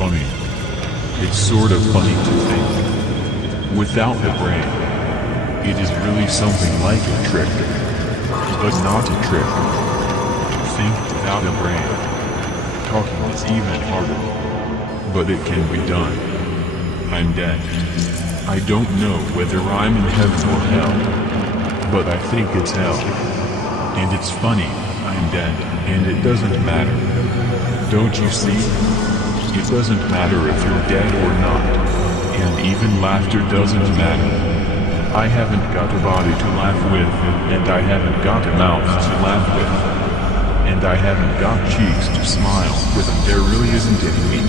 funny. It's sort of funny to think. Without the brain, it is really something like a trick. But not a trick. To think without a brain. Talking is even harder. But it can be done. I'm dead. I don't know whether I'm in heaven or hell. But I think it's hell. And it's funny, I'm dead, and it doesn't matter. Don't you see? It doesn't matter if you're dead or not. And even laughter doesn't matter. I haven't got a body to laugh with, and I haven't got a mouth to laugh with. And I haven't got cheeks to smile with, and there really isn't any me.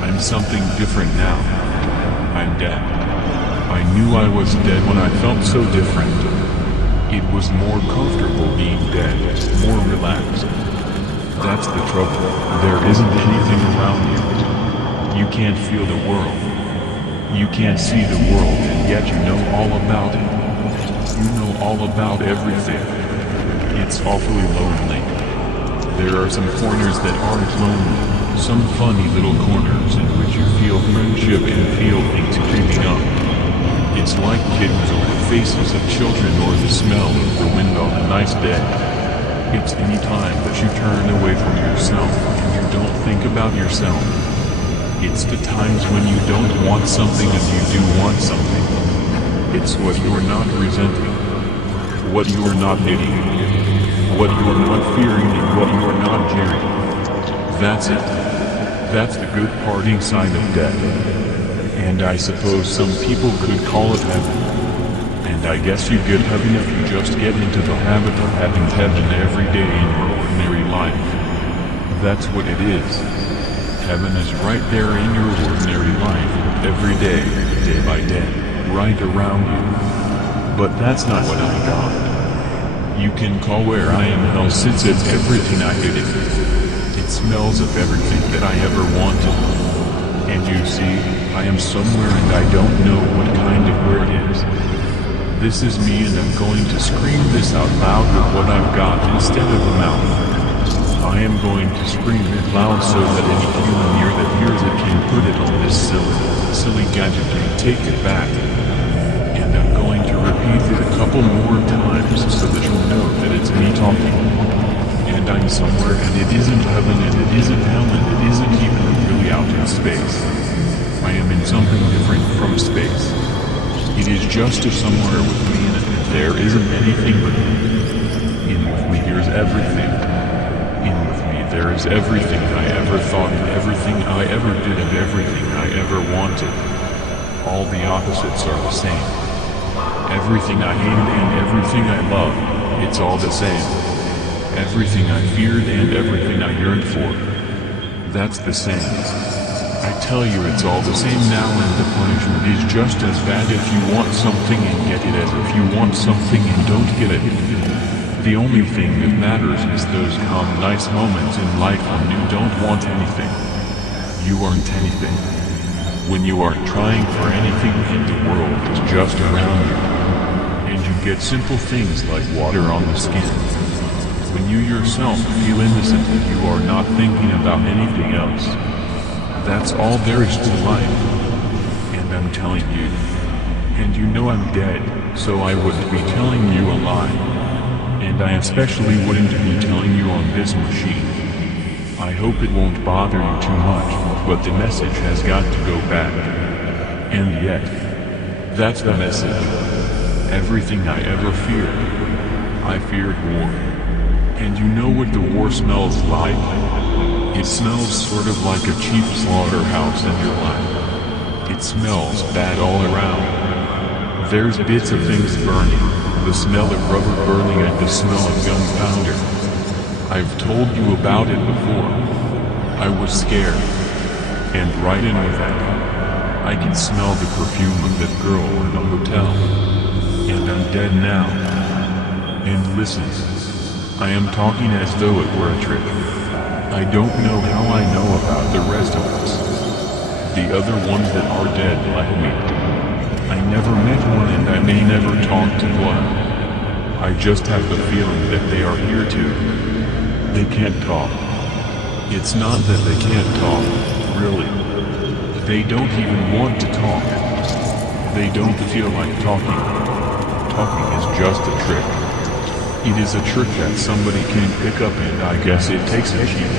I'm something different now. I'm dead. I knew I was dead when I felt so different. It was more comfortable being dead, more relaxed. That's the trouble. There isn't anything around you. You can't feel the world. You can't see the world, and yet you know all about it. You know all about everything. It's awfully lonely. There are some corners that aren't lonely, some funny little corners in which you feel friendship and feel things creeping up. It's like kittens or the faces of children or the smell of the wind on a nice day. It's any time that you turn away from yourself and you don't think about yourself. It's the times when you don't want something and you do want something. It's what you're not resenting, what you're not hating, what you're not fearing and what you're not jeering. That's it. That's the good parting sign of death. And I suppose some people could call it heaven. And I guess you get heaven if you just get into the habit of having heaven every day in your ordinary life. That's what it is. Heaven is right there in your ordinary life, every day by day, right around you. But that's not what I got. You can call where I am hell since it's everything I hate it. It smells of everything that I ever wanted. And you see, I am somewhere and I don't know what kind of where it is. This is me and I'm going to scream this out loud with what I've got instead of a mouth. I am going to scream it loud so that any human ear that hears it can put it on this silly gadget and take it back. And I'm going to repeat it a couple more times so that you'll know that it's me talking. And I'm somewhere and it isn't heaven and it isn't hell and it isn't even really out in space. I am in something different from space. It is just a somewhere with me in it. There isn't anything but me. In with me here's everything. In with me there is everything I ever thought and everything I ever did and everything I ever wanted. All the opposites are the same. Everything I hated and everything I loved, it's all the same. Everything I feared and everything I yearned for, that's the same. I tell you it's all the same now, and the punishment is just as bad if you want something and get it as if you want something and don't get it. The only thing that matters is those calm, nice moments in life when you don't want anything. You aren't anything. When you aren't trying for anything and the world is just around you. And you get simple things like water on the skin. When you yourself feel innocent and you are not thinking about anything else. That's all there is to life. And I'm telling you. And you know I'm dead, so I wouldn't be telling you a lie. And I especially wouldn't be telling you on this machine. I hope it won't bother you too much, but the message has got to go back. And yet, that's the message. Everything I ever feared. I feared war. And you know what the war smells like? It smells sort of like a cheap slaughterhouse in your life. It smells bad all around. There's bits of things burning, the smell of rubber burning and the smell of gunpowder. I've told you about it before. I was scared. And right in with that, I can smell the perfume of that girl in the hotel. And I'm dead now. And listen, I am talking as though it were a trick. I don't know how I know about the rest of us. The other ones that are dead like me. I never met one and I may never talk to one. I just have the feeling that they are here too. They can't talk. It's not that they can't talk. really. They don't even want to talk. They don't feel like talking. Talking is just a trick. It is a trick that somebody can pick up, and I guess it takes a cheap,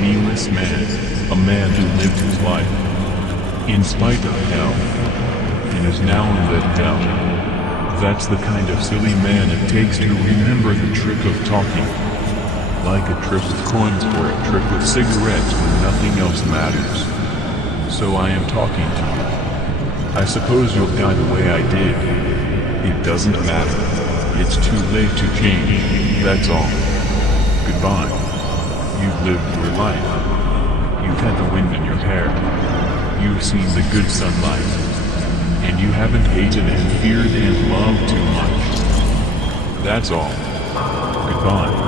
meaningless man, a man who lived his life in spite of hell, and is now in that hell. That's the kind of silly man it takes to remember the trick of talking. Like a trick with coins or a trick with cigarettes when nothing else matters. So I am talking to you. I suppose you'll die the way I did. It doesn't matter. It's too late to change, that's all. Goodbye. You've lived your life. You've had the wind in your hair. You've seen the good sunlight. And you haven't hated and feared and loved too much. That's all. Goodbye.